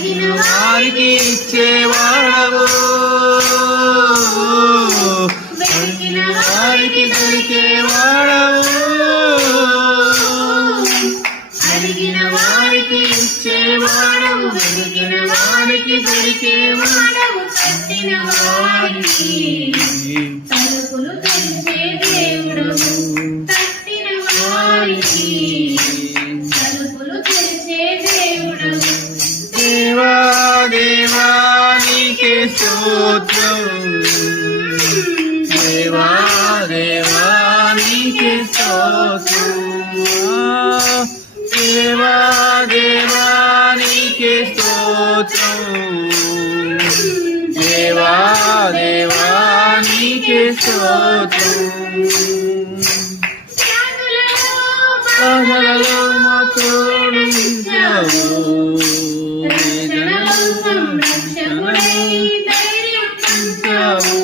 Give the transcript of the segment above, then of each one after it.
అడిగిన వారికి ఇచ్చేవాడవు, వెతికిన వారికి దొరికేవాడవు, అడిగిన వారికి ఇచ్చేవాడవు, వెతికిన వారికి దొరికేవాడవు, తట్టిన వారికి తలుపులు తెరిచే దేవుడవు, తట్టిన వారికి తలుపులు తెరిచే దేవుడవు. దేవా దేవా నీకే స్తోత్రం, దేవా దేవా నీకే స్తోత్రం, దేవా దేవా నీకే స్తోత్రం, దేవా దేవా నీకే స్తోత్రం. బాధలలో మా తోడు నిలిచావు, వేదనలో సంరక్షకుడై ధైర్యం ఇచ్చావు,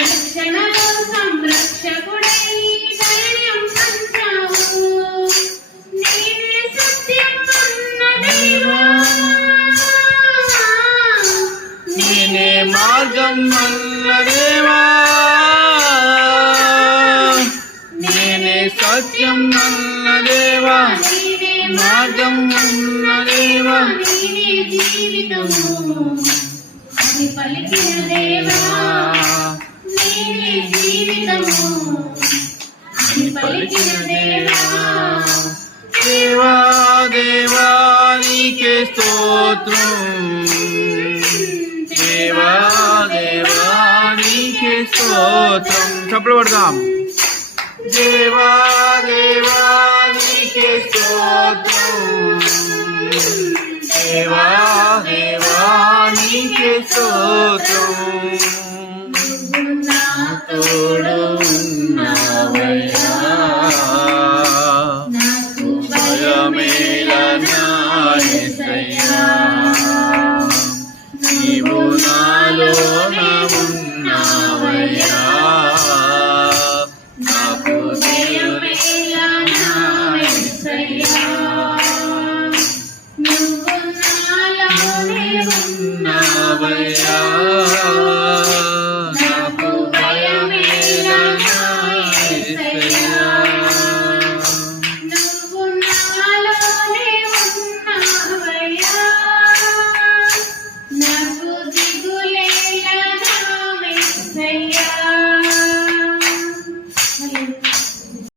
రక్షణలో సంరక్షకుడై ధైర్యం పంచావు. నీవే సత్యం అన్న దేవా, నేనే మార్గం అన్న దేవా, నేనే సత్యం అన్న దేవా, నేనే మార్గం అన్న దేవా, నేనే జీవితము అని పలికిన దేవా, నేనే జీవితము అని పలికిన దేవా. దేవా దేవా నీకే స్తోత్రం, దేవా దేవా నీకే స్తోత్రం. చప్పట్లు పడదాం. దేవా దేవా నీకే స్తోత్రం, దేవా దేవా నీకే స్తోత్రం. నా తోడు